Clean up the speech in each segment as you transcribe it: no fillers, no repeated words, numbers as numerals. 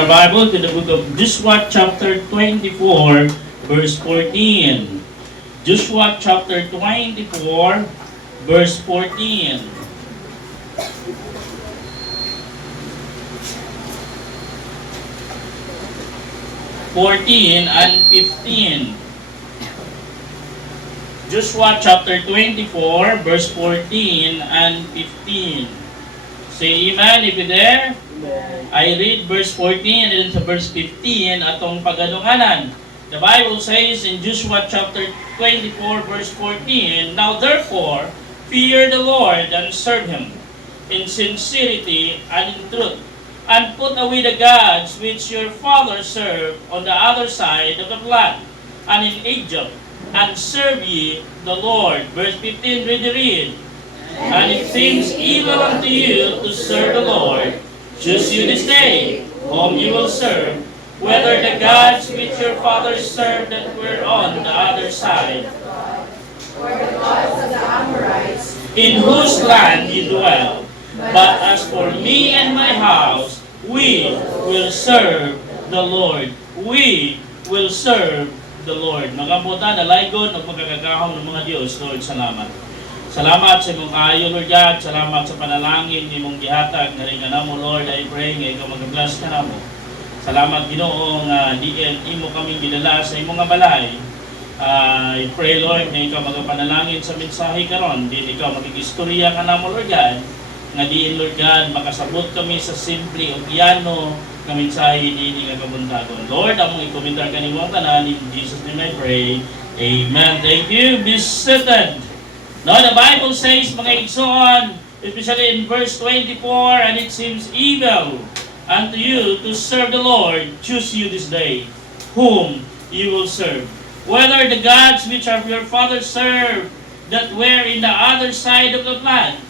Our Bible to the book of Joshua chapter 24 verse 14. Joshua chapter 24 verse 14. And 15. Joshua chapter 24 verse 14 and 15. Say amen if you're there. Amen. I read verse 14 and sa verse 15 atong pagadunganan. The Bible says in Joshua chapter 24 verse 14, Now therefore, fear the Lord and serve Him in sincerity and in truth, and put away the gods which your fathers served on the other side of the flood, and in Egypt, and serve ye the Lord. Verse 15, read. And it seems evil unto you to serve the Lord. Choose you this day whom you will serve, whether the gods which your fathers served that were on the other side, Or the gods of the Amorites, in whose land you dwell. But as for me and my house, we will serve the Lord. We will serve the Lord. Magabuta, dalaygon, o pagkakagahom ng mga Diyos, Lord, salamat. Salamat sa imong kaayo, Lord God. Salamat sa panalangin ni mong gihatag na rin na mo, Lord. I pray nga ikaw mag-bless ka na mo. Salamat, Ginoo, nga imo kami gidala sa imong nga balay. I pray, Lord, na ikaw magapanalangin sa mensahe karon. Din ikaw magigistorya ka na mo, Lord God. Nga diin, Lord God, makasabot kami sa simple o piano na mensahe din nga kabuntagon. Lord, among ikomentar ka ni mong tanan. In Jesus' name I pray. Amen. Thank you. Be seated. Now, the Bible says, mga igsoon, especially in verse 24, and it seems evil unto you to serve the Lord. Choose you this day whom you will serve. Whether the gods which your fathers served that were in the other side of the land,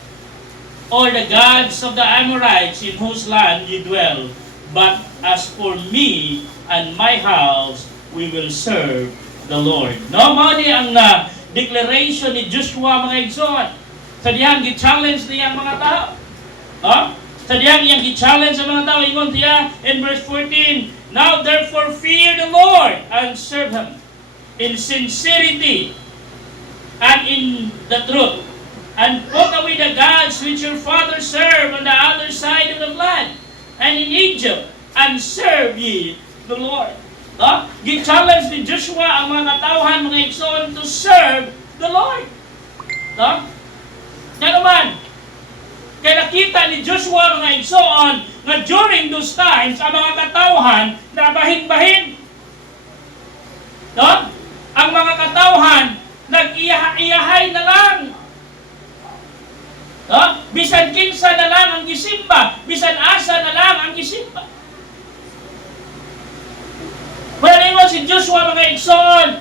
or the gods of the Amorites in whose land you dwell. But as for me and my house, we will serve the Lord. No, mali ang declaration ni Joshua, mga igsoon. Sa diyang gi-challenge niyang mga tao. Sa diyang iyang gi-challenge sa mga tao. Ingon siya in verse 14, Now therefore fear the Lord and serve Him in sincerity and in the truth, and put away the gods which your fathers served on the other side of the flood, and in Egypt, and serve ye the Lord. Gi-challenge ni Joshua ang mga katawhan, mga igsoon, to serve the Lord. Yan naman, kaya nakita ni Joshua, mga igsoon, na during those times, ang mga katawhan na bahin-bahin. Ang mga katawhan, nag-iyahay na lang. Bisan kinsa na lang ang gisimba, bisan asa na lang ang gisimba. Wala ingon si Joshua, mga igsoon.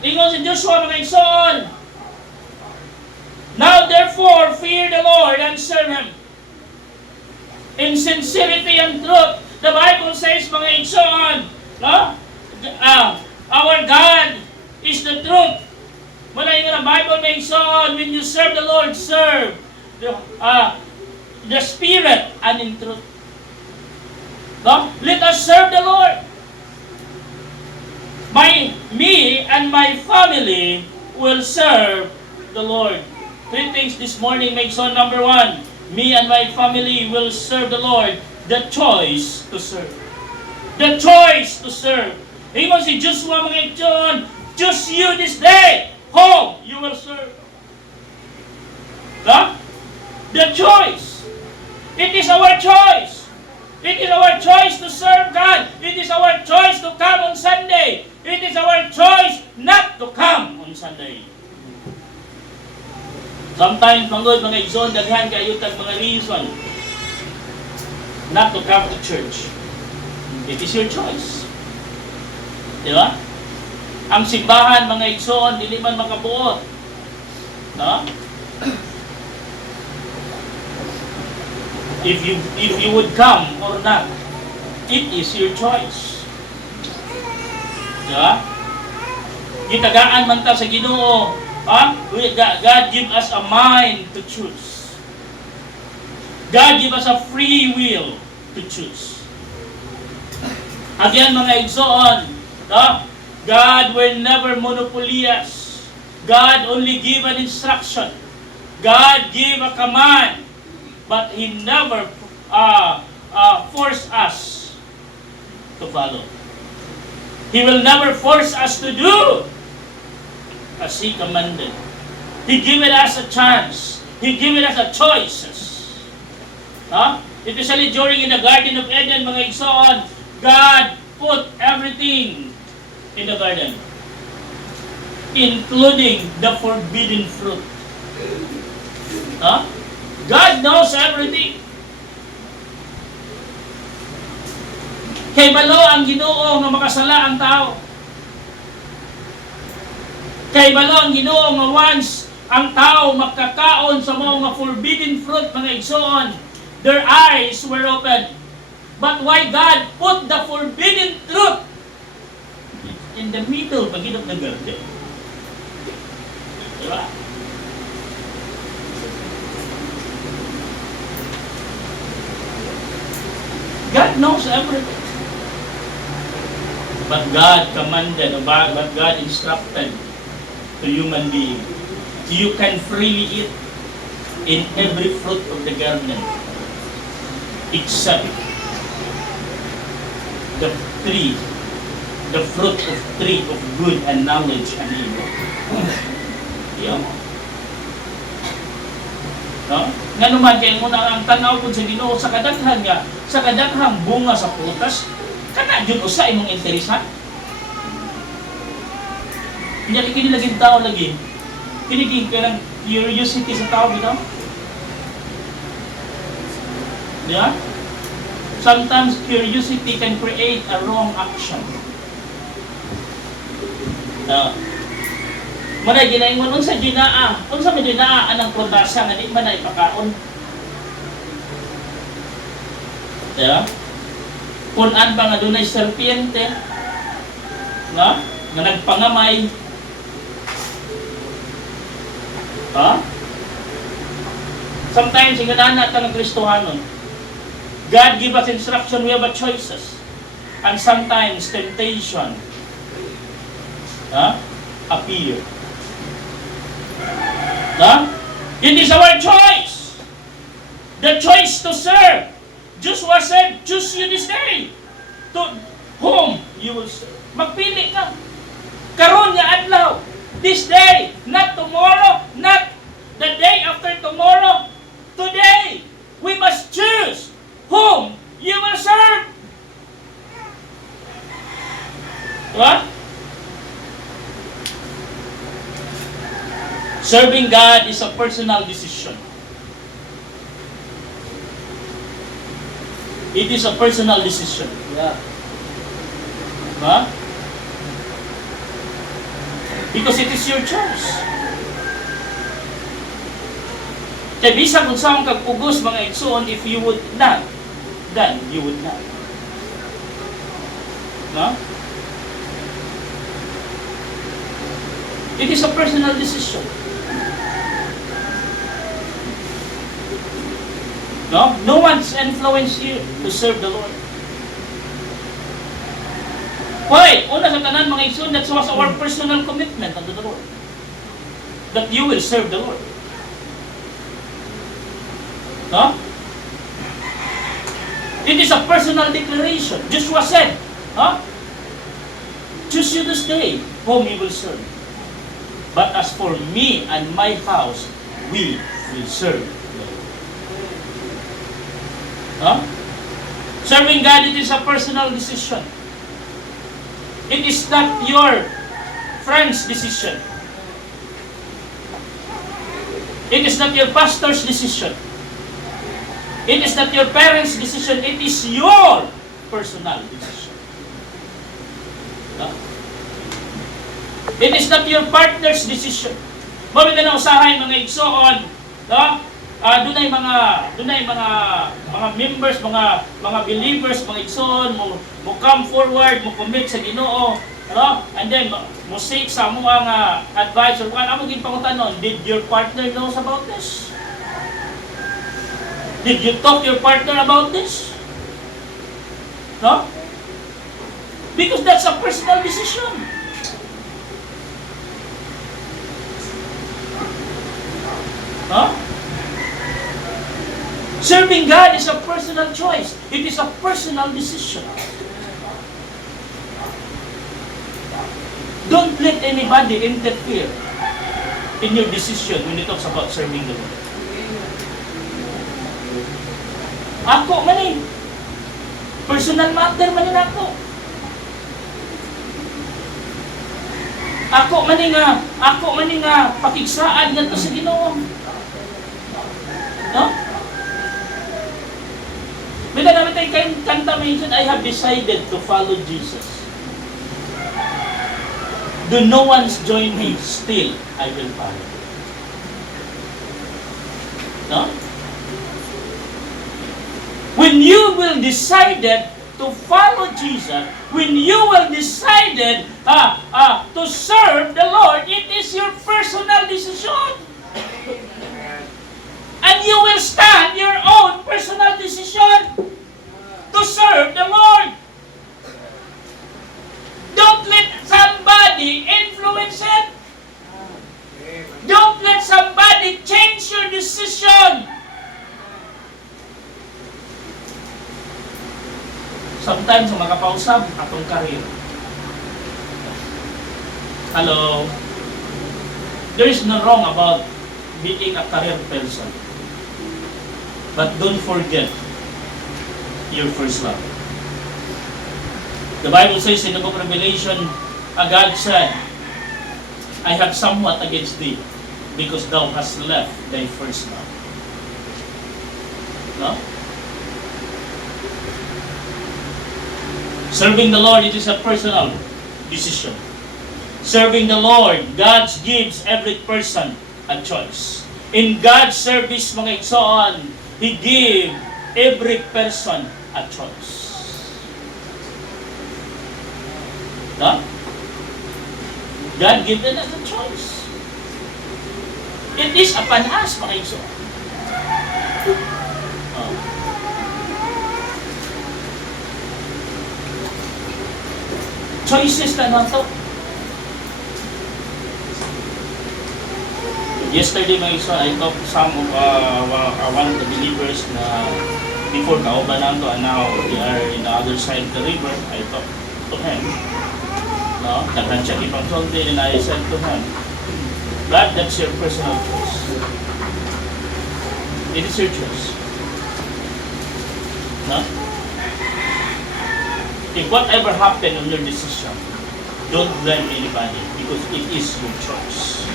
Ingon si Joshua, mga igsoon. Now therefore fear the Lord and serve Him in sincerity and truth. The Bible says, mga igsoon, our God is the truth. Wala ingon ang Bible, mga igsoon, when you serve the Lord, serve the Spirit and in truth. Let us serve the Lord. Me and my family will serve the Lord. Three things this morning makes on number one. Me and my family will serve the Lord. The choice to serve. The choice to serve. Ingon si Joshua, mga igsoon, choose you this day whom you will serve. The choice. It is our choice. It is our choice to serve God. It is our choice to come on Sunday. It is our choice not to come on Sunday. Sometimes, mga igsoon, daghan kayo tag mga reason not to come to church. It is your choice. Di ba? Ang simbahan, mga igsoon, dili man makabuot. If you would come or not, it is your choice. Diba? Gitagaan man ta sa Ginoo, God give us a mind to choose. God give us a free will. to choose. Again, mga igsoon, no? God will never monopoly us. God only give an instruction. God give a command, but He never force us to follow. He will never force us to do as He commanded. He given us a chance. He given us a choices. Huh? Especially during in the Garden of Eden, mga igsoon, God put everything in the garden, including the forbidden fruit. Huh? God knows everything. Kay balo ang Ginoo nga makasala ang tao. Kay balo ang Ginoo nga once ang tao makakaon sa mga forbidden fruit, mga igsoon, their eyes were open. But why God put the forbidden fruit in the middle of the garden? Diba? God knows everything. But God commanded, but God instructed to human being, you can freely eat in every fruit of the garden, except the tree, the fruit of tree of good and knowledge and evil. Yeah. No? Nga naman kay mo na ang tanaw ko sa Ginoo sa kadaghang bunga sa prutas, kana jud usa imong interesan. Nya kini lagi tao lagi. Kini kanang curiosity sa tao bitaw. Yeah? Sometimes curiosity can create a wrong action. Manay ginaingon unsa ginaa, unsa man ginaa anang protasa nga di man ay pakaon. Yeah? Kung an ba nga dunay serpiente, nga nagpangamay. Ha? Sometimes ingana ta ng Kristohanon. God give us instruction, we have a choices. And sometimes temptation appear. It is our choice. The choice to serve. Joshua said, choose you this day to whom you will serve. Magpili ka. Karon nga adlaw. This day, not tomorrow, not the day after tomorrow. Today, we must choose whom you will serve. What? Serving God is a personal decision. It is a personal decision. Yeah. Huh? Because it is your choice. Kaya bisa kung saan kagpugos mga igsoon, if you would not, then you would not. No? It is a personal decision. No? No one's influenced you to serve the Lord. Why? Una sa tanan mga igsoon, that was our personal commitment unto the Lord. That you will serve the Lord. No? It is a personal declaration. Joshua said, choose you this day whom you will serve. But as for me and my house, we will serve the Lord. Serving God, it is a personal decision. It is not your friend's decision. It is not your pastor's decision. It is not your parents' decision. It is your personal decision. It is not your partner's decision. Mabit na usahay mga igsoon, dunay mga members, mga believers, mga igsoon mo come forward, mo commit sa Ginoo, and then mo seek sa mga advice or ano gid pangutanon, did your partner knows about this? Did you talk to your partner about this? No? Because that's a personal decision. No? Serving God is a personal choice. It is a personal decision. Don't let anybody interfere in your decision when it talks about serving the Lord. Ako man eh. Personal matter man yun ako. Ako man nga pakigsaan nga to sa Ginoo. No? Bila namin tayo kayong kanta mention, I have decided to follow Jesus. Do no one's join me, still I will follow. No? When you will decided to follow Jesus, when you will decided to serve the Lord, it is your personal decision. And you will stand your own personal decision to serve the Lord. Don't let somebody influence it. Don't let somebody change your decision. Sometimes, makapausap atong karir. Hello? There is no wrong about being a career person. But don't forget your first love. The Bible says in the book of Revelation, God said, I have somewhat against thee, because thou hast left thy first love. No? Serving the Lord, it is a personal decision. Serving the Lord, God gives every person a choice. In God's service, mga igsoon, He gives every person a choice. No? God gives us a choice. It is upon us, mga igsoon. Choices na nato. Yesterday, mga isa, I talked to some of one of the believers na before kauban nato, and now they are in the other side of the river. I talked to him. No? Naghan siya ipang soldi, and I said to him, God, that's your personal choice. It is your choice. No? If whatever happened on your decision, don't blame anybody because it is your choice.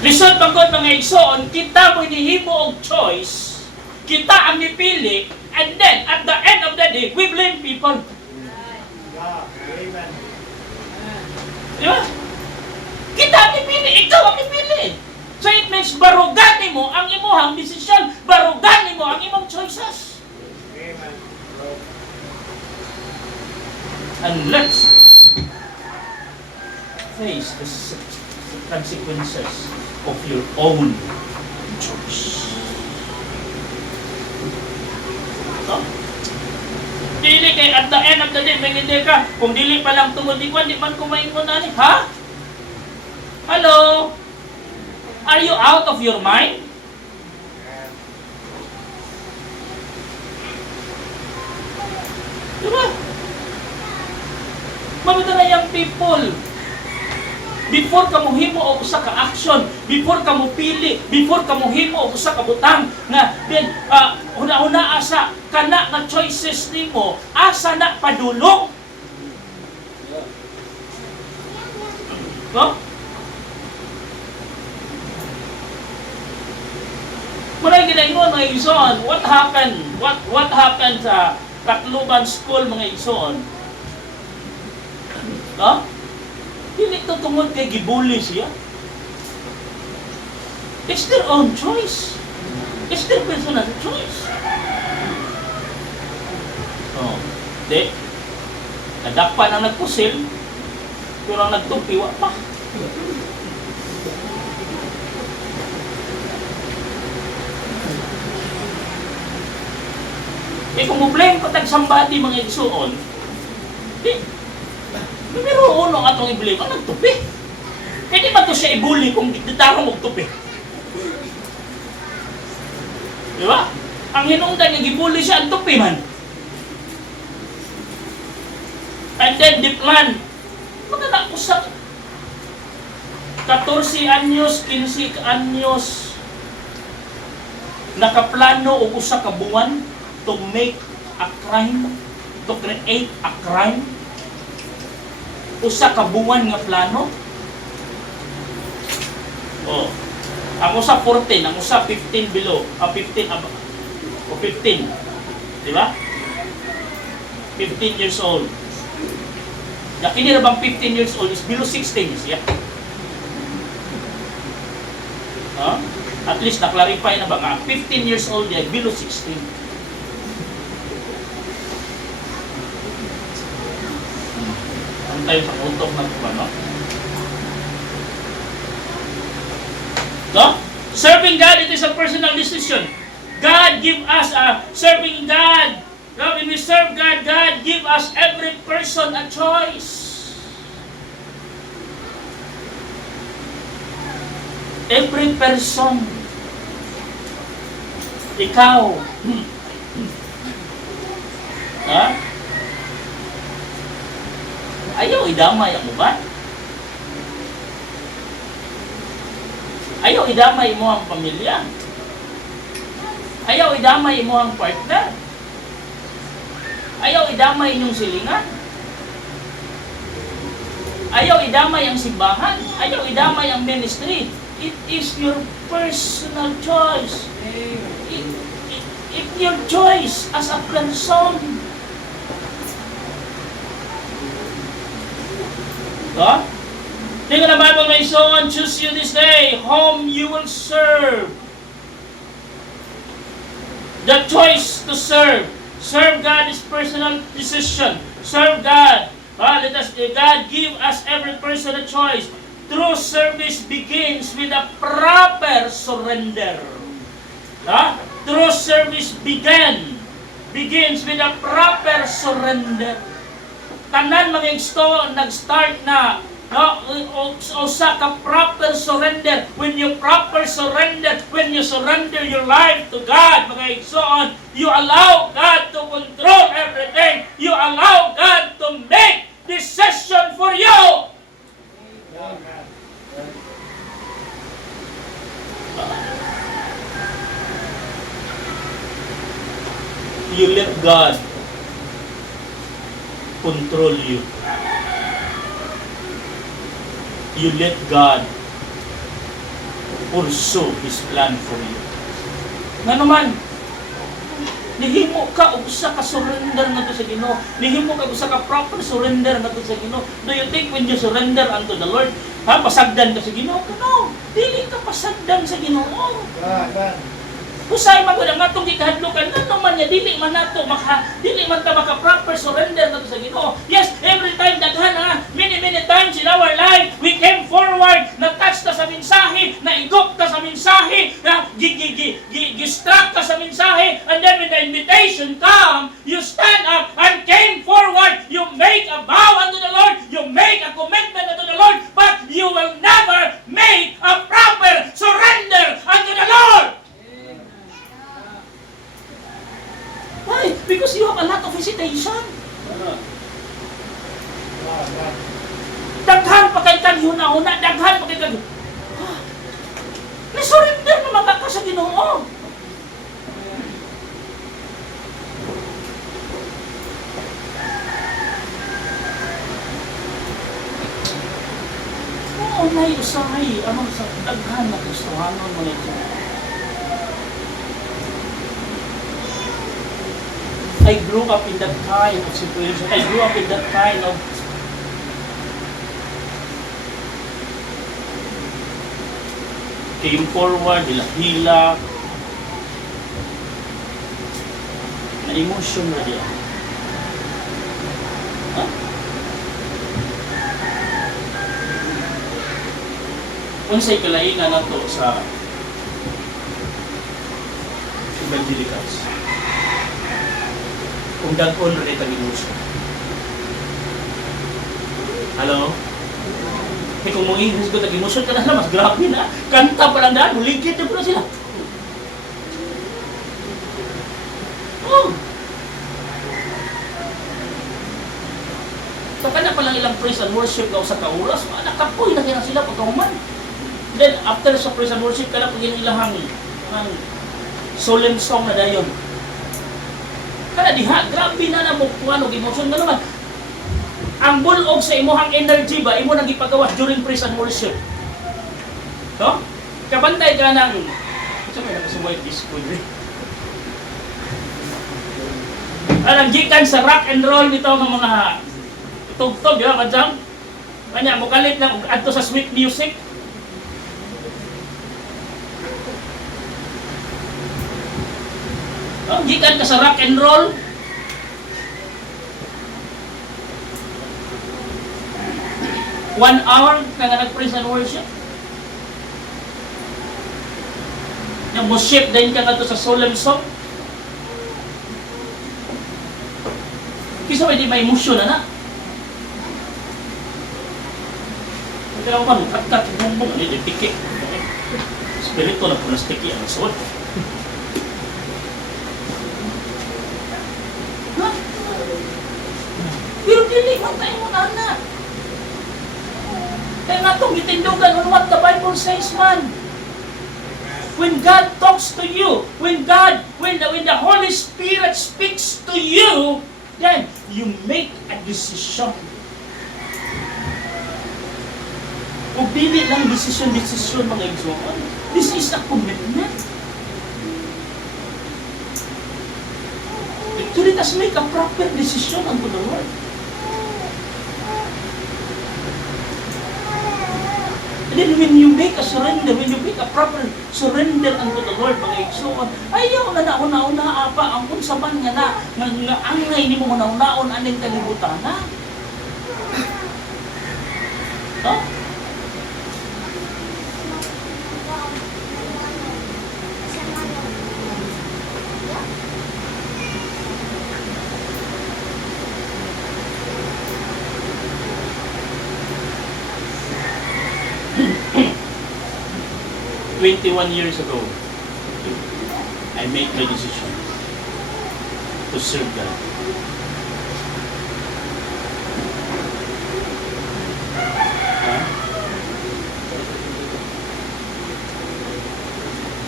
Lisod bangkod mga igsoon, kita mo inihimo og choice, kita ang nipili, and then at the end of the day, we blame people. Di ba? Kita ang nipili, ikaw ang nipili. So it means barugan mo ang imong desisyon, barugan mo ang imong choices. And let's face the consequences of your own choice. So, dili kay at the end of the day, may hindi ka, kung dili pa lang tungod, di man kumain mo na ni, ha? Hello? Are you out of your mind? Diba? Mamita na yung people. Before ka mo himo og usa ka action, before ka mo pili, before ka mo himo og usa ka butang nga then una-una asa kana nga choices nimo asa na padulong. No? Muna ginaingon mga igsoon, what happened sa Tacloban School mga igsoon? No? Hindi ito tungod kay gibuli siya. It's their own choice. It's their personal choice. Oh, di. Nadakpan ang nagpusil, pero ang nagtumpi, wa pa. Eh kung mo-blame ko tag-somebody mga igsuon, di, numero uno nga itong i-blame, ang nagtupi. Pwede ba ito siya i-bully kung ditaro magtupi? Di ba? Ang hinungdan niya, gibully siya, ang tupi man. And then, di plan, maganda ko sa 14 anyos, 15 anyos, nakaplano o usa ka buwan to make a crime, to create a crime. Usa ka buwan nga plano. Oh. Ang usa 14, ang usa 15 below, 15 above, o 15. Di ba? 15 years old. Kini na bang 15 years old is below 16 siya. Huh? At least na-clarify na ba nga 15 years old ay below 16. Ano tayo sa utok na ba, no? No? Serving God, it is a personal decision. God give us a serving God. Now, when we serve God, God give us every person a choice. Every person. Ikaw. Ha? Ayaw idamay ang uban. Ayaw idamay mo ang pamilya. Ayaw idamay mo ang partner. Ayaw idamay inyong silingan. Ayaw idamay ang simbahan. Ayaw idamay ang ministry. It is your personal choice. It's your choice as a person. Huh? Tingnan na Bible, my son, choose you this day whom you will serve. The choice to serve. Serve God is personal decision. Serve God. Let us, God give us every person a choice. True service begins with a proper surrender. True service begins with a proper surrender. Tanan mga igsto nag-start na usa ka proper surrender. When you proper surrender, when you surrender your life to God, mga igsoon, you allow God to control everything. You allow God to make decision for you. You let God control you. You let God pursue His plan for you. Nga naman, nihimo ka og usa ka surrender ngadto sa Ginoo. Nihimo ka usa ka proper surrender ngadto sa Ginoo. Do you think when you surrender unto the Lord, pasagdan ka sa Ginoo? No, dili ka pasagdan sa Ginoo. Usay man gud ang atong gikahadlokan ngano man niya dili man nato dili man ta maka proper surrender nato sa Ginoo. Yes, every time daghan many times in our life we came forward, na touch ta sa mensahe, na igop ta sa mensahe, na distract ta sa mensahe, and then when the invitation come, you stand up and came forward, you make a vow unto the Lord, you make a commitment unto the Lord, but you will never make a proper surrender unto the Lord. Why? Because you have a lot of hesitation. Daghan pa kay kang huna-huna, daghan pa kay kang na-surrender naman ka sa Ginoo. Oo, usahay, sa daghan na Kristohanon mga ito. I grew up in that kind of situation. I grew up in that kind of came forward, hila-hila, na emotion na diya. Unsay kalaingan nato sa evangelicals. dag-on rin itang emotion. Hello? Eh kung mong English ko tag-emotion ka na sila, mas grabe na. Kanta pa lang daan, muligid na po na sila. Oh! So kanya pa lang ilang praise and worship daw sa kauras, nakapoy na kaya sila pagkahuman. Then after sa praise and worship, kaya pag ilahang solemn song na dayon. Kaya diha, grabe na na mo kung ano, emotion nga naman. Ang bulog sa imuhang energy ba, imo nang ipagawas during praise and worship. No? Kabantay ka ng, ito may nakasumay disco rin. Alam, gikan sa rock and roll nito ng mga tugtog, di ba, kadyang? Kanya, mukalit lang, adto sa sweet music. No? Gikan ka sa rock and roll. One hour ka nga nag-praise and worship. Yung worship din ka nga to sa solemn song. Kisa may di may emotion na na. Kaya man, kat-kat, bumbong, hindi tiki. Spirito na po na tiki ang suot. Pero dili man tayo mo na na. Kaya nga itong itindugan on what the Bible says, man. When God talks to you, when the Holy Spirit speaks to you, then you make a decision. O dili lang decision mga igsoon. This is a commitment. To let us make a proper decision unto the Lord. And then when you make a surrender, when you make a proper surrender unto the Lord, mga igsoon, ayaw na nauna-una apa ang unsaman nga nga angay ni mo nauna-un aning kalibutan na. No? "21 years ago, I made my decision to serve God.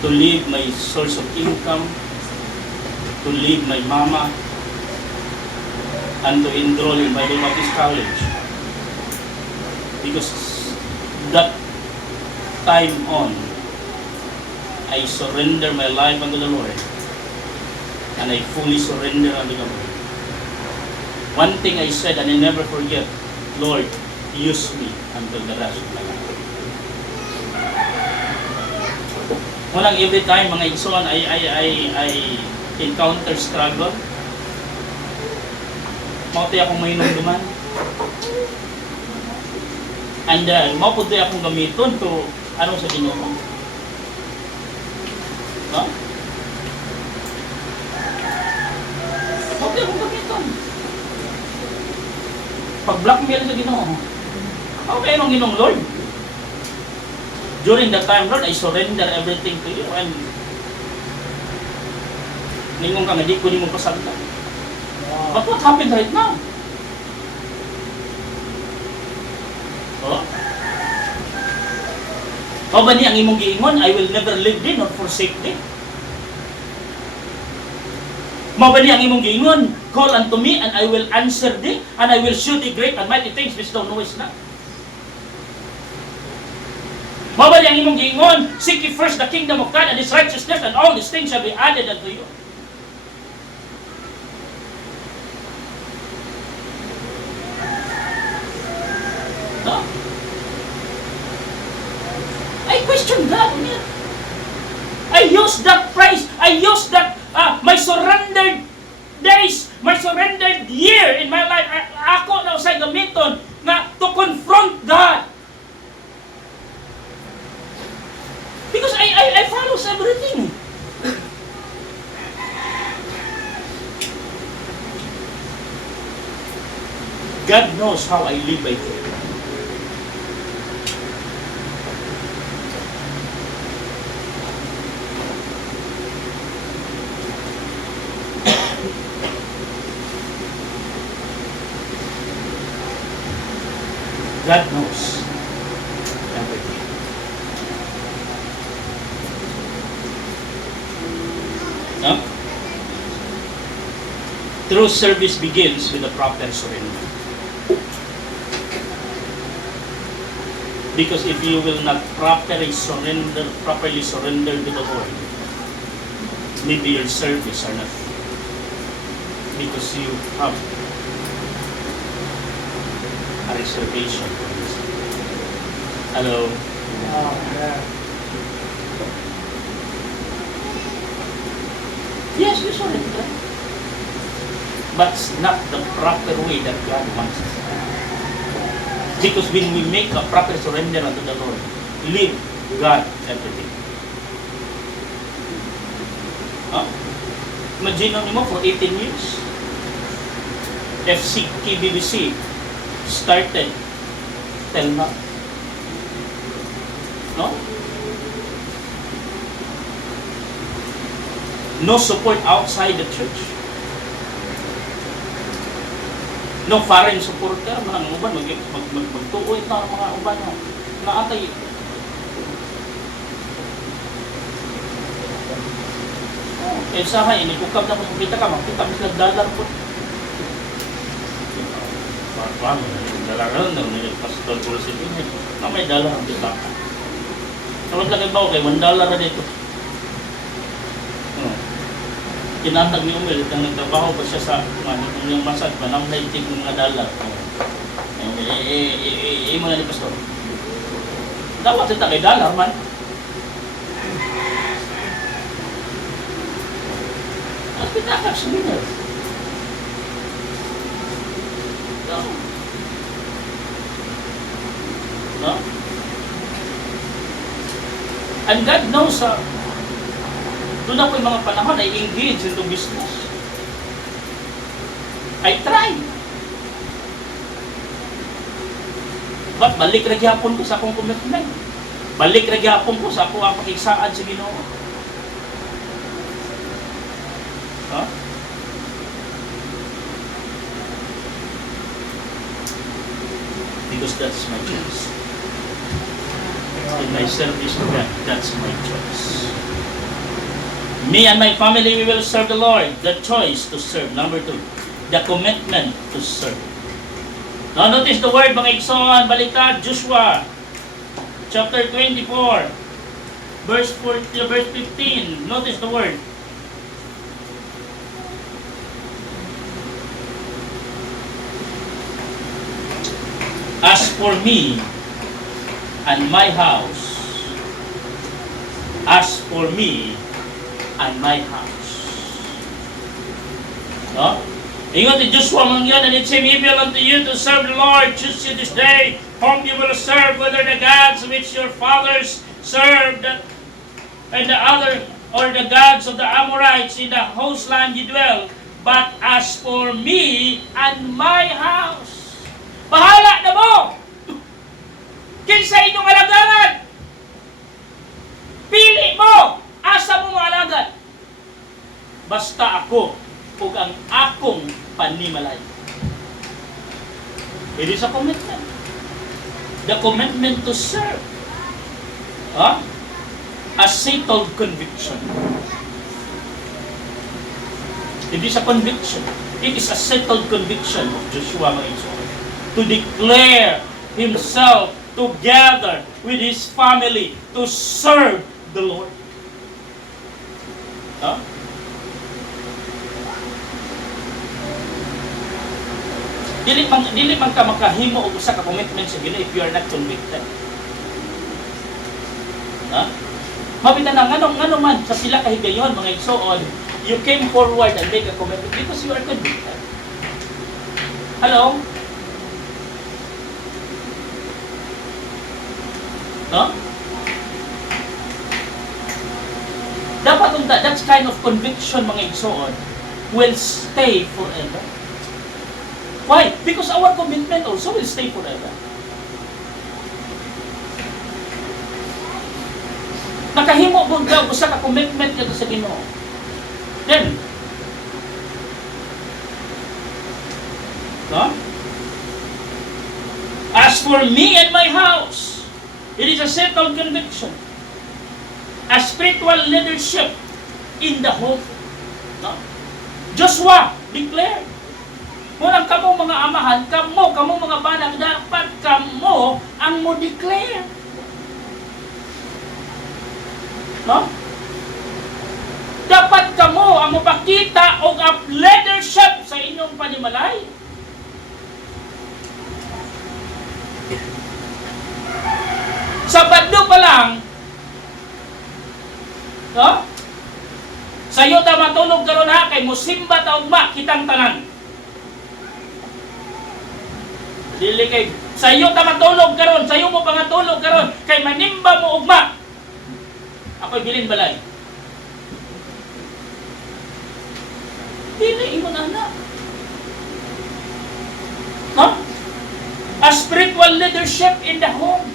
To leave my source of income, to leave my mama, and to enroll in Bible Baptist College. Because that time on, I surrender my life unto the Lord, and I fully surrender unto the Lord. One thing I said, and I never forget, Lord, use me until the rest of my life. Walang every time, mga igsoon, I encounter struggle. Mauti akong mainom duman. And mauputi akong gamiton to, anong sa Ginoo. No? Okay, kung gamiton. Pag-blackmail sa Ginoo. Okay, anong Ginoong Lord? During that time, Lord, I surrender everything to you. And ningong ka nga, di ko ni mo pasagda. But what happened right now? Oh? O ba niya ang imong giingon, I will never leave thee nor forsake thee? Mo ba niya ang imong giingon, call unto me and I will answer thee, and I will show thee great and mighty things which thou knowest not? Mo ba niya ang imong giingon, seek ye first the kingdom of God and His righteousness, and all these things shall be added unto you? No? I question God. I use that price. I use that my surrendered days, my surrendered year in my life. Ako na usay gamiton na to confront God. Because I follows everything. God knows how I live by faith. God knows everything. No? True service begins with a proper surrender. Because if you will not properly surrender to the Lord, maybe your service are not, because you have a reservation for this. Hello? Yes, you surrender. But it's not the proper way that God wants us. Because when we make a proper surrender unto the Lord, leave God everything. Huh? Imagine mo for 18 years. FC, KBBC started till now. No? No support outside the church. No foreign supporter, mga uban, magtuoy na mga uban na atay. Eh sahay, inibukab na kung kita ka, makita mo sila dalar po. Paano, dalaran na nila pastor Tulsi din. Na may dalar ang kita ka. Kapag lagay ba okay, $1 na dito. Kinatag ni Umel, itang nagtrabaho pa siya sa yung masad, manamnaitig ng mga dalar. Mo na ni pastor. Dapat sita kay dalar man. At pitakak sa minal. No? And God knows doon ako yung mga panahon ay engage into business. I try. But balik ra gyapon ko sa akong commitment. Balik ra gyapon ko sa akong pakigsaan sa Ginoo. Huh? Because that's my choice. In my service to God, that's my choice. Me and my family, we will serve the Lord. The choice to serve. Number 2, the commitment to serve. Now notice the word, mga igsoon, baliktad, Joshua, chapter 24, verse 15. Notice the word. As for me and my house, as for me and my house. No? Ingat ni Joshua mangyan, and it shall be able unto you to serve the Lord. Choose you this day whom you will serve, whether the gods which your fathers served, and the other, or the gods of the Amorites in the host land you dwell. But as for me and my house, bahala na mo! Kinsa inyong alagaran? Pili mo! Asa mo maalagan? Basta ako ug ang akong panimalay. It is a commitment. The commitment to serve. A settled conviction. It is a conviction. It is a settled conviction of Joshua Maisor to declare himself together with his family to serve the Lord. Dili man ka makahimo og usa ka commitment sa Ginoo if you are not convicted. Mabitan na ngano man sa pila ka higayon mga igsoon, you came forward and make a commitment because you are convicted. Hello? Dapat that kind of conviction mga igsoon will stay forever. Why? Because our commitment also will stay forever. Nakahimo po daw usa ka commitment niya sa Ginoo. Then, no? As for me and my house, it is a settled conviction. A spiritual leadership in the home. No? Joshua declared, munang kamo mga amahan, kamo mga banang, dapat kamo ang mo declare. No? Dapat kamo ang mapakita og leadership sa inyong panimalay. Sabado pa lang, no? Sayo ta matulog karon ha kay musimba ta ugma kitang tanan. Dili kay sayo ta matulog karon, sayo mo pangatulog karon kay manimba mo ugma. Ako'y bilin balay. Dili ingon ana. No? A spiritual leadership in the home.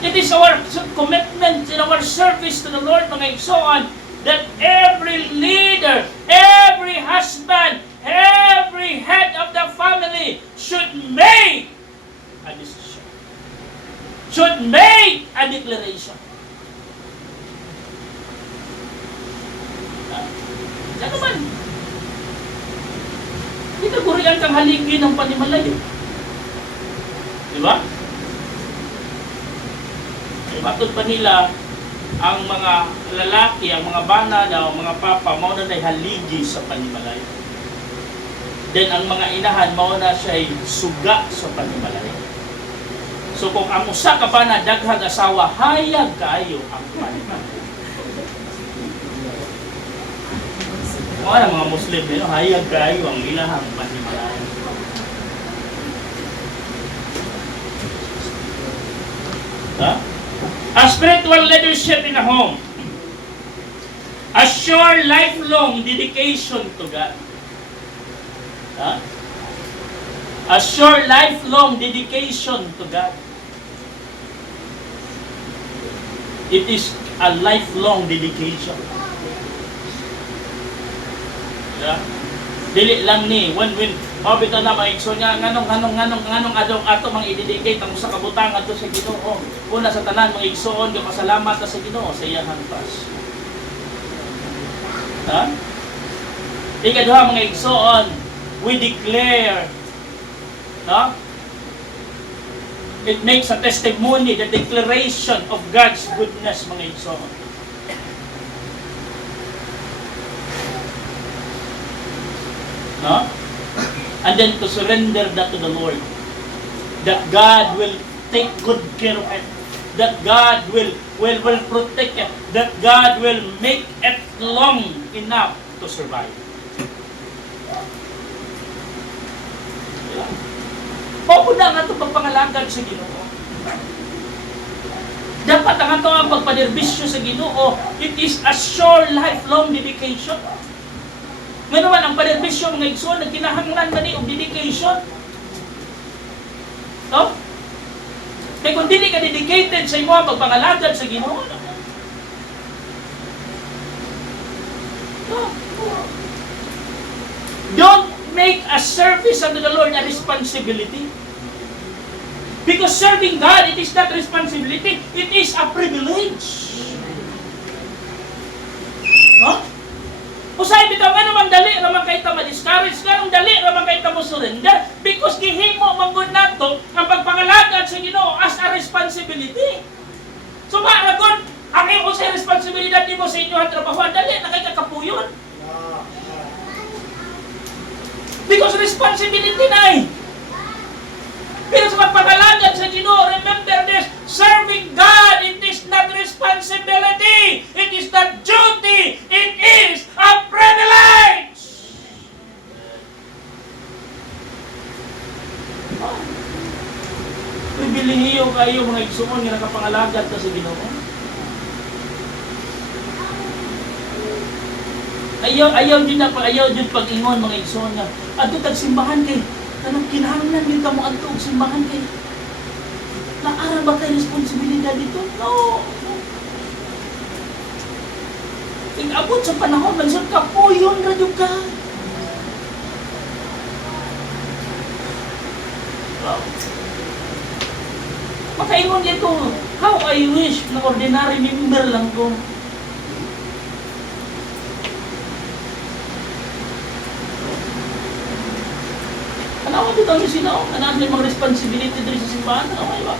It is our commitment in our service to the Lord, mga igsoon, that every leader, every husband, every head of the family should make a decision. Should make a declaration. Ano man? Tinagurian kang haligi ng panimalay. Di ba? Matod pa nila, ang mga lalaki, ang mga bana daw, ang mga papa, mao na haligi sa panimalay. Then ang mga inahan, mao na siya'y suga sa panimalay. So kung ang usa ka bana daghang asawa, hayag kaayo ang panimalay. Mga Muslim, hayag kaayo ang ilahang panimalay. Ha? A spiritual leadership in a home. A sure lifelong dedication to God. Huh? A sure lifelong dedication to God. It is a lifelong dedication. Yeah? Dili lang ni when bito na maigso niya nganong adong ato mang i-dedicate ang usa ka butang adto sa Ginoo. Una sa tanan mga igsoon nga pasalamat ta sa Ginoo sa iyang pas. Ha? Ikaduha mga igsoon, we declare, no? It makes a testimony, the declaration of God's goodness mga igsoon. No? And then to surrender that to the Lord. That God will take good care of it. That God will protect it. That God will make it long enough to survive. Paano nga ito pagpangalagad sa Ginoo? Dapat ang ito ang pagpaderbisyo sa Ginoo. It is a sure lifelong dedication. Nga naman, ang paderbisyo ng igsoon, nagkinahanglan na ni og dedication. No? Kaya kung hindi ka dedicated sa imo ang pagpangalagad sa Ginoo, no. Don't make a service unto the Lord a responsibility. Because serving God, it is not responsibility, it is a privilege. No? Usay bitaw nga naman dali raman kay ta ma-discourage, ganong dali raman kay ta mo surrender because gihimo manggod nato ang pagpangalagad sa Ginoo as a responsibility. So maaragon ang imo sa responsibilidad nimo sa inyong trabaho, dali na kay kakapuyon. Because responsibility na eh. Pero sa pagpangalagad sa Ginoo, remember this, serving God, it is not responsibility, it is not duty, it is a privilege! Pribilehiyo kayo mga igsoon nga nakapangalagad ka sa Ginoo. Ayaw din pag-ingon mga igsoon nga. Adto tag simbahan kay kanang kinahanglan gyud kamo adto og simbahan kay naara ba kay responsibilidad dito? No. Abot sa panahon, magsud ka po yun, radyo ka. Wow. Makaingon dito, how I wish na ordinary member lang ko. Kanawa dito ang sinaw, kanawa may mga responsibility dito sa simbahan, kanawa ba?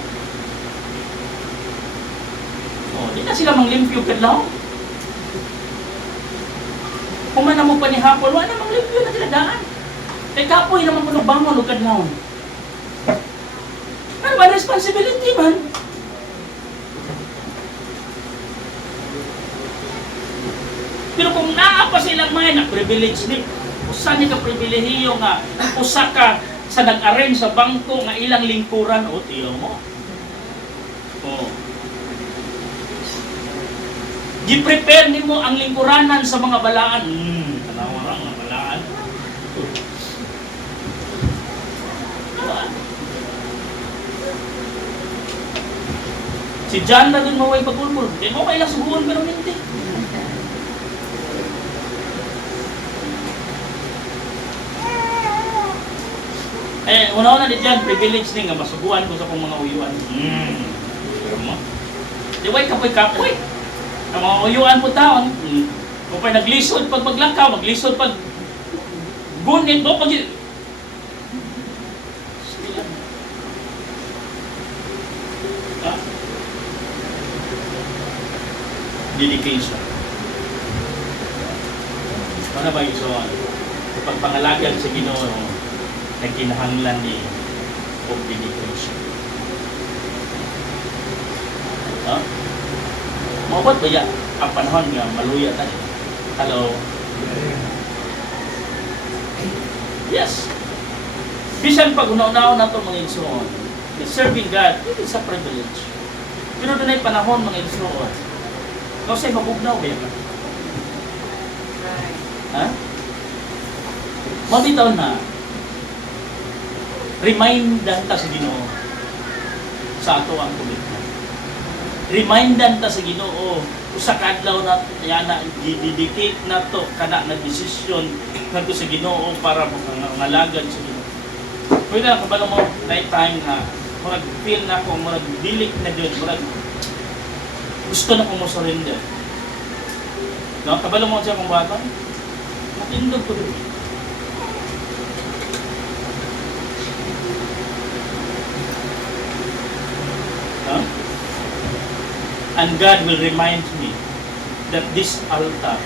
Oh, di na sila manglimpyo kadlaw. Kung man mo pa ni hapon, wala namang limpyo na sila daan. Kay kapoy naman ko bangon o kadlaw. Ano ba responsibility man? Pero kung naa pa silang mga na-privilege ni, usa ni ka pribilehiyo nga, usa ka sa nag-arrange sa bangko nga ilang lingkuran, o tiyo mo. Oh. Gi-prepare nimo ang lingkuranan sa mga balaan. Tanawa ra mga balaan. Si John na dun maway pagulbol. Eh, okay lang subuhan pero hindi. Eh, una-una ni John, privilege ni nga masubuhan ko sa kong mga uyuan. Pero mo? Di way kapoy-kapoy. Ang mga uyuan mo taon, kung pa'y naglisod pag maglakaw, maglisod pag gunit mo, pag... Ha? Dedication. Ano ba yung so? Pagpangalagan sa Ginoo, nagkinahanglan ni of dedication. Ha? Mabot ba yan? Ang panahon nga, maluya tayo. Hello? Yes. Bisan pag una-una na ito mga igsoon, serving God, it is a privilege. Pero doon ay panahon mga igsoon. Kasi mabugnaw ba yan? Ha? Mabitaw na, remindan ta sa Ginoo sa ato ang commitment. Remindan ta sa Ginoo usa ka adlaw na yana i-dedicate na to kana nga desisyon ngadto sa Ginoo para mangalagad sa Ginoo. Pwede na kabalo mo night time na murag feel na ko murag dilik na gyud murag gusto na ko mo surrender. No, kabalo mo siya kung bata. Matindog ko din. Huh? And God will remind me that this altar,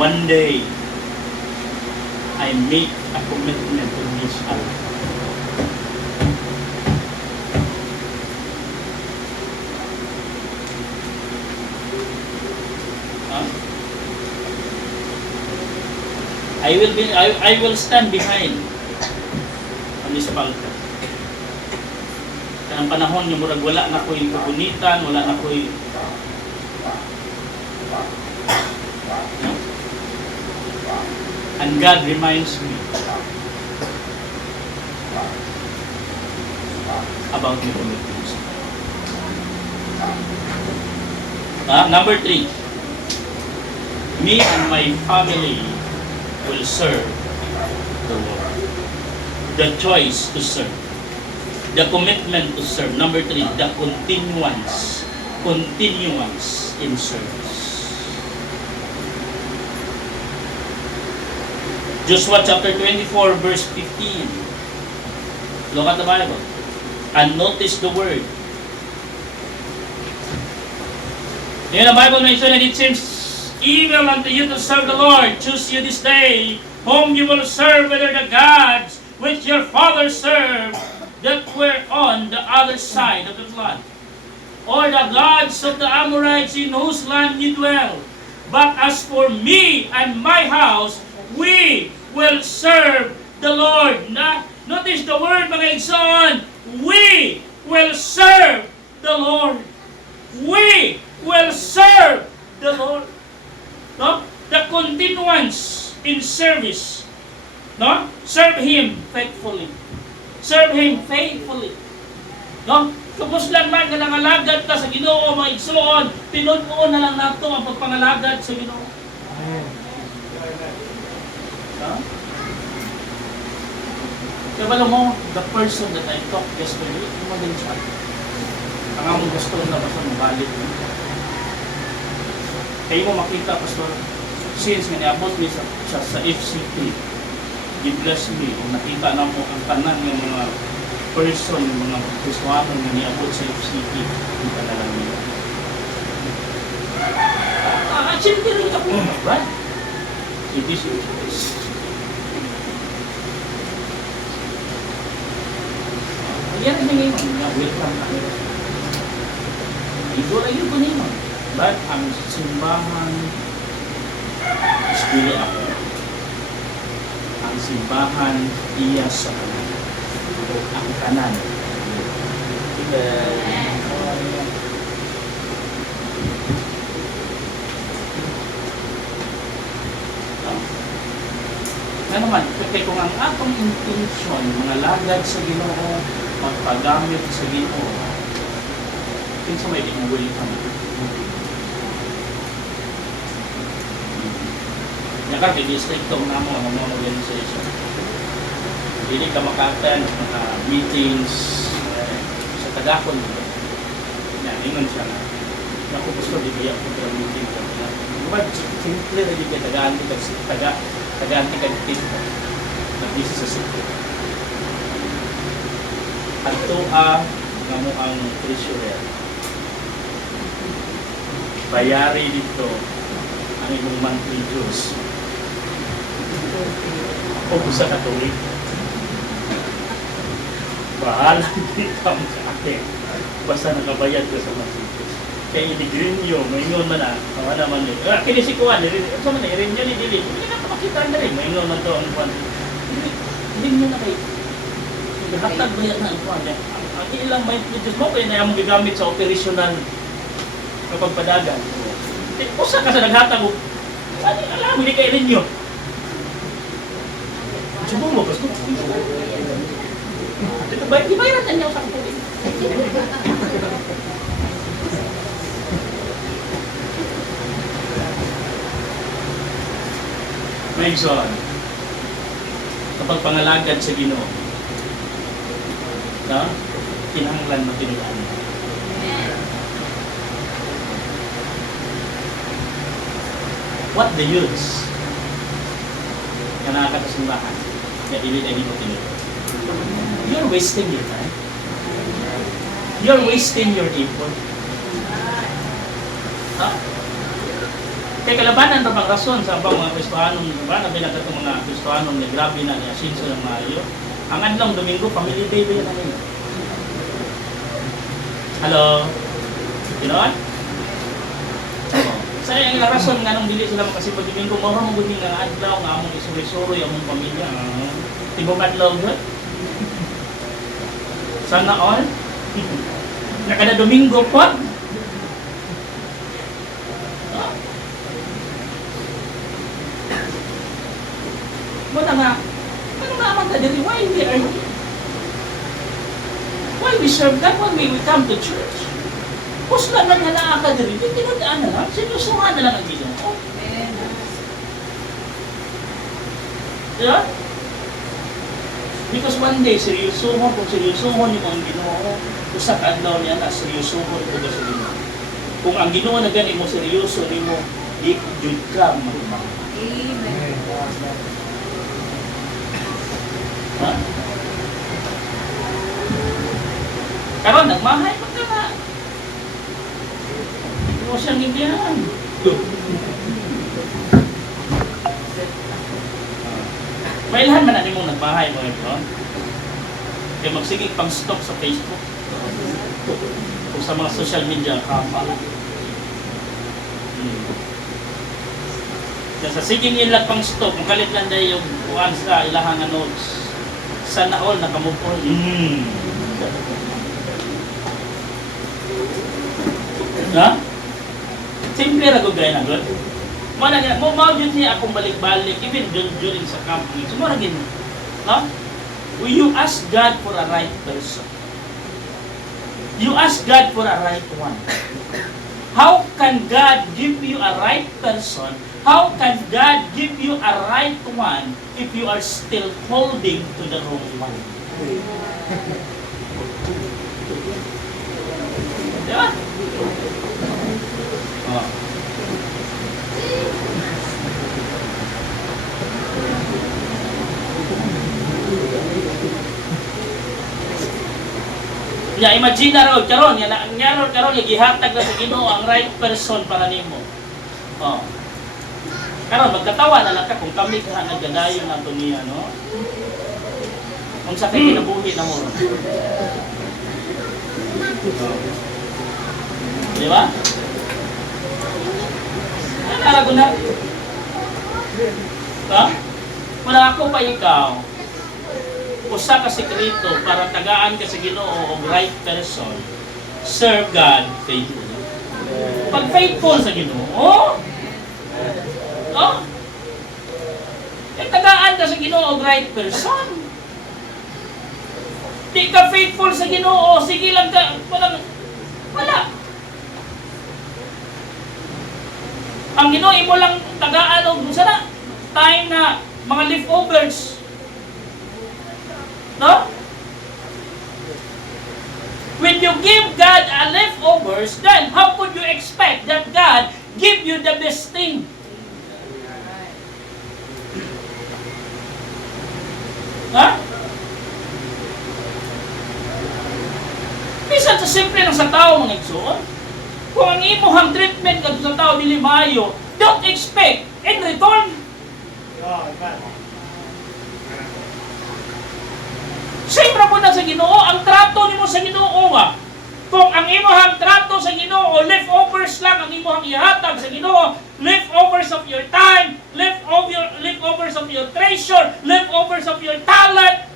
one day, I make a commitment to this altar. Huh? I will stand behind on this altar. Ang panahon yung murag wala na ko'y kabunitan, wala na ko'y and God reminds me about my commitments. Number 3, me and my family will serve the Lord. The choice to serve. The commitment to serve. Number 3, the continuance in service. Joshua chapter 24 verse 15. Look at the Bible. And notice the word. In the Bible mentioned, and it seems evil unto you to serve the Lord. Choose you this day whom you will serve, whether the gods which your fathers served that were on the other side of the flood, or the gods of the Amorites in whose land you dwell. But as for me and my house, we will serve the Lord. Notice the word mga igsoon, we will serve the Lord. We will serve the Lord. No? The continuance in service. No? Serve Him faithfully. Serve Him faithfully. No? Kapos lang man nga nangalagad ka sa Ginoo, mga igsoon, tinud-on na lang nato ang pagpangalagad sa Ginoo. No? Kaya alam mo, the person that I talked yesterday, yung magaling siya. Ang among gusto na basta mabalik. Kayo mo makita, Pastor, since nga niabot ni sa FCT, i-bless me, kung nakita na mo ang tanan ng mga person, ng mga Kristohano nga niabot sa FCT, kita na lang nila. Actually, rin ako, right? It is your choice. Yan ang ngayon, welcome na. Ito lang yung kunin. But ang simbahan is really ako. Ang simbahan iya sa kanan. Ang kanan. Nga naman, kaya kung ang atong intention, mga lagad sa Ginoo, magpagamit sa Ginoo, kinsa may inuwi kami. Nakar, i-districtong na mo ang mga organization. Hindi ka maka-attend mga meetings sa Tagakon. Yan, ingon siya na. Naku, gusto, di kaya ako ng meeting ko. Diba, simple rin yung taga-anti ka dito. Nag-isa sa city. Ato nga mo ang treasurer. Bayari dito ang imong monthly dues. O sa Katolik. Bahala dito mo sa akin. Basta nakabayad ko sa monthly dues. Kaya i-renew, maingon man na. Tawa naman din. Kinisikuan, ito man na, i-renew ni Dili. Hindi na makita na rin. Maingon man ito ang kwan. Hindi nyo na kayo. Hatag ba yan na ang kwan. Ang ilang monthly dues mo, kaya na yung gagamit sa operational kapag padagan. Usa ka sa naghatag mo. Alam, hindi kayo rin yun. Subong mo, basta. Ibayaran na niya sa kulit. May son, kapag pangalagad sa Ginoo, na, kinahanglan na tinulaan. What the use? Kana ka sa simbahan, na dili mo tinulaan. You're wasting your time. You're wasting your effort. Ha? Kaya kalabanan na bang rason sa mga Kristohanong, ba na binagkat ng mga Kristohanong na grabe na ni Asinso ng Mayo. Ang adlong Domingo, family day ba yan namin? Hello? You know what? Sa yung rason nga nung dili sila makasipag Domingo, mawag mo guding nga adlaw, nga among isuri-suri, among pamilya. Tibong adlaw doon? Sana all? Nakada Domingo po? Muna nga, ano nga naman ka dito? Why we are here? Why we serve God? Why we come to church? Kusla na nga na ka dito, tinudaan na lang, sinusuhan na lang ang Ginoo. Diba? Because one day, seryosohon, kung seryosohon yung ang Ginoo, usak adlaw niya na seryosohon ko sa Ginoo. Kung ang Ginoo na gani mo seryoso ni mo, i-jud ka magmahal. Amen. Ha? Karon nagmahay pa ka na. Hindi mo siyang indihan. Mailhan man na mong nagbahay mo ito. Kaya magsigig pang stop sa Facebook. O sa mga social media account. Kaya sa siging ilag pang stop, makalit lang dahil yung kuhan sa ilahang notes. Sana all nakamupon. Ha? Simple ra ko gaya na doon. Mana nga, mo yun niya akong balik-balik, even during sa camping. So, mara gini. No? You ask God for a right person. You ask God for a right one. How can God give you a right person? How can God give you a right one if you are still holding to the wrong one? Diba? Oh. Ya, imagine na ron, karon, gihatag na sa Ginoo ang right person para nimo. Oh. Karon magkatawa na lang ka kung kami ka nagdadayon nato niya, no? Kung sa kay kinabuhi na mo. Di ba? Nalago na. Ha? Wala ako pa ikaw. Usa ka sekreto para tagaan ka sa Ginoo og right person. Serve God faithfully. Pag faithful sa Ginoo, oh, tagaan ka sa Ginoo og right person. Di ka faithful sa Ginoo, sige lang ka, wala. Ang Ginoo imo lang tagaan og sana time na mga leftovers. No? When you give God a leftovers, then how could you expect that God give you the best thing? Ha? Bisan sa simple lang sa tao mga igsoon. Kung ang imuhang treatment kadto sa tao dili maayo, don't expect in return. Siyempre po na sa Ginoo, ang trato nimo sa Ginoo nga. Kung ang imuhang trato sa Ginoo, leftovers lang ang imuhang ihatag sa Ginoo, leftovers of your time, leftovers of your treasure, leftovers of your talent.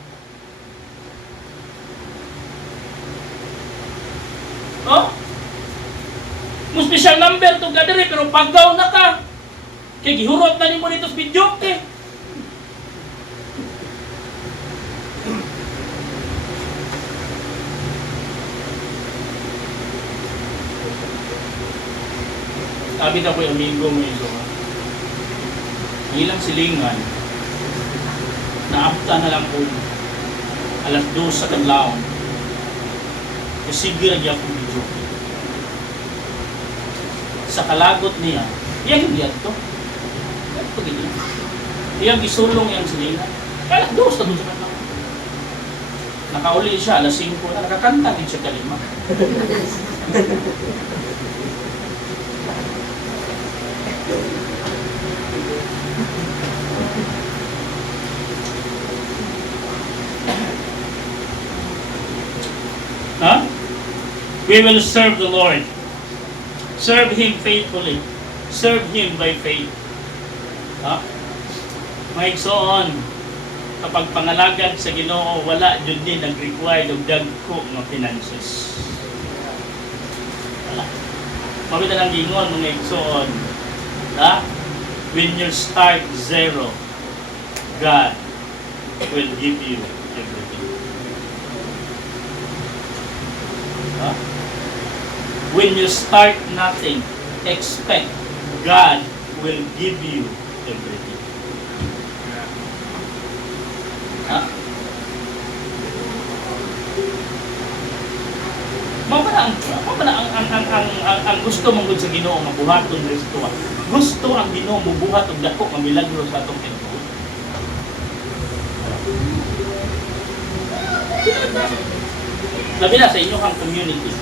Oh? Mo special number to gadere pero paggaw na ka. Kay gihurot na nimo dito sa video eh. Sabi na ko yung amigo mo ito. Ang ilang silingan, naapta na lang po. Alas 2 sa kadlaw. Kasi gira akong video. Sa kalagot niya, yan yung diyan to. Yan ito ganyan. Iyang isulong yung silingan. Alas 2 sa kadlaw. Nakauli siya, alas 5 na, nakakanta din siya kalima. Huh? We will serve the Lord. Serve Him faithfully. Serve Him by faith. Huh? May igsoon, kapag pangalagad sa Ginoo, wala jud din nag-require og dagko nga finances. Wala. Mabita lang gingon mga igsoon. Ha? When you start zero, God will give you everything. Huh? When you start nothing, expect God will give you everything. Huh? Mao ba na ang gusto mong sa Ginoo mabuhaton Kristo. Gusto ang Ginoo mubuhat og dako nga milagro sa atong kinabuhi. Labi na sa inyong community,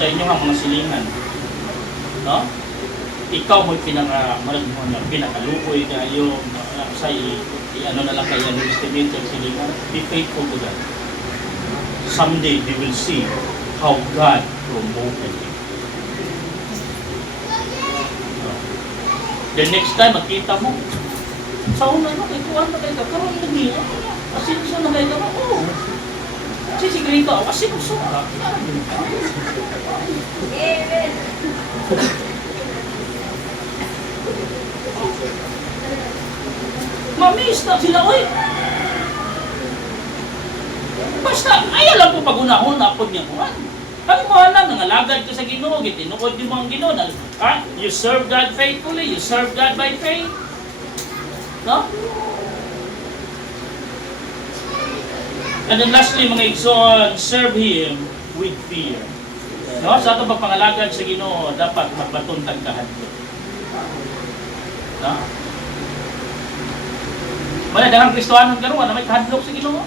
sa inyong mga silingan, no? Ikaw mo'y pinakalukoy kayo, sa ano na lang kayo, estimate yung silingan. Be faithful to God. Someday they will see how God promoted you. The next time makita mo, sa una no, ikuan na kayo, karoon na niya, asinso na kayo, oo. Kasi sigrito, asinso ka. Amen. Mamiss na sila, oy. Basta, ayaw lang po pag-unahon na po niya kuhan. Ang mahal lang, nangalagad ka sa Ginoo, tinuod mo ang Ginoo. You serve God faithfully, you serve God by faith. No? And then lastly, mga igsoon, serve Him with fear. No? Sa atong pagpangalagad sa Ginoo, dapat magbaton tagkahan. No? Wala dalang Kristohanon karon na may kahadlok sa Ginoo.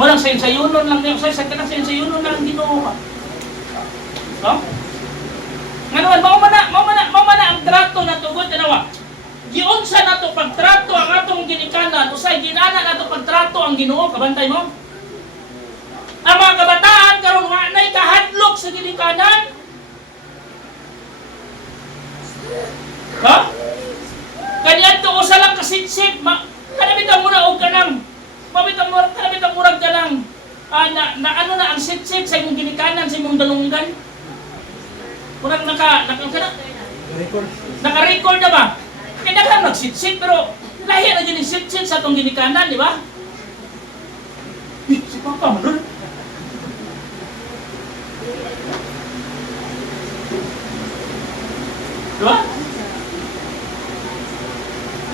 Murang sayunon lang niya, sa kanang sayunon lang ang Ginoo ka. No? Nga naman, mao man na ang trato na tugod tanawa. Giunsa nato pagtrato ang atong ginikanan, usay ginana nato pagtrato ang Ginoo, kabantay mo? Ang mga kabataan karon wa nay kahadlok sa ginikanan. Ha? Kanyan to usa lang kasitsit, kanabitang muna og kanang kanabitang murag kanang na ano na ang sitsit sa imong ginikanan sa imong dalunggan. Murag naka-record na ba? Kaya naglang nagsitsit pero lahi na dyan yung sitsit sa itong ginikanan, di ba? Si Papa man nun. Di ba?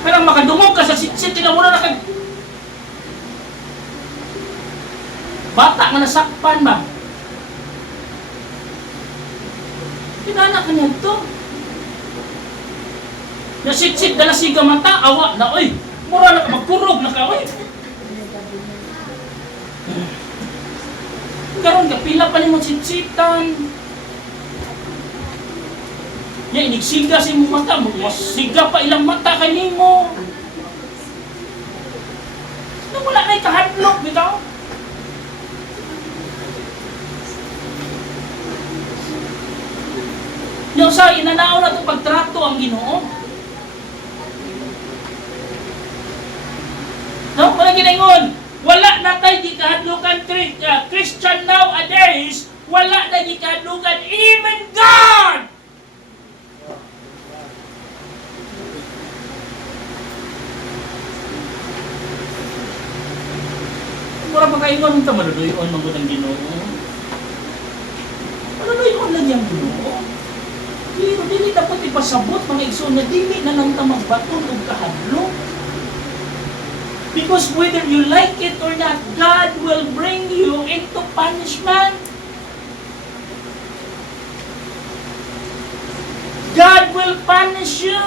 Pero makadungog ka sa sitsit, tingnan mo na bata nga nasakpan ba? Pinana ka niya ito. Nasitsit na siga mata, awa na, oy! Mura na ka, magkurog na ka, oy! Karon ka, pila pa mo sitsitan. Yan, inigsiga sa imong mata, masiga pa ilang mata kay nimo. Wala na'y kahadlok, bitaw. Yung sa inanao na ito pagtrato ang Ginoo. No? Wala ginangon. Wala na tayo di kahadlukan Christian nowadays. Wala na di kahadlukan even God. Mura pa kayo nung maluloyon mga ng Ginoo. Maluloyon lang yung Ginoo. Pero dili dapat ipasabot mga igsoon na dili na lang ta magbaton og kahadlok. Because whether you like it or not, God will bring you into punishment. God will punish you.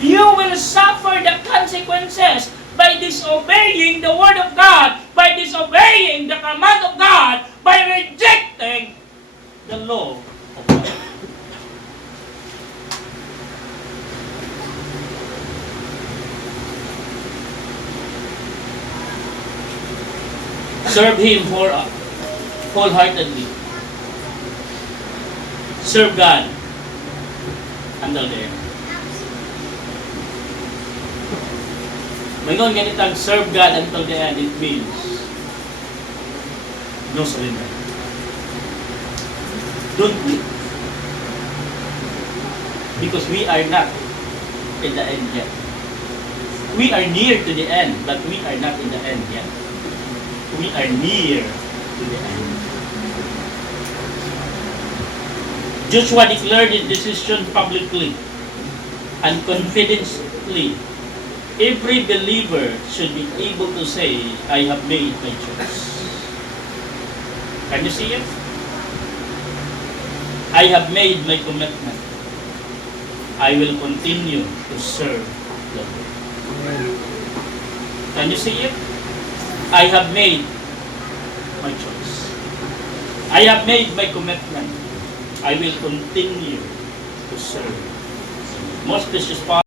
You will suffer the consequences by disobeying the word of God, by disobeying the command of God, by rejecting the law of God. Serve Him wholeheartedly. Serve God until the end. Mayroon ganitang serve God until the end, it means no surrender. Don't quit. Because we are not in the end yet. We are near to the end, but we are not in the end yet. We are near to the end. Joshua declared his decision publicly and confidently. Every believer should be able to say, I have made my choice. Can you see it? I have made my commitment. I will continue to serve the Lord. Can you see it? I have made my choice. I have made my commitment. I will continue to serve. Most precious Father,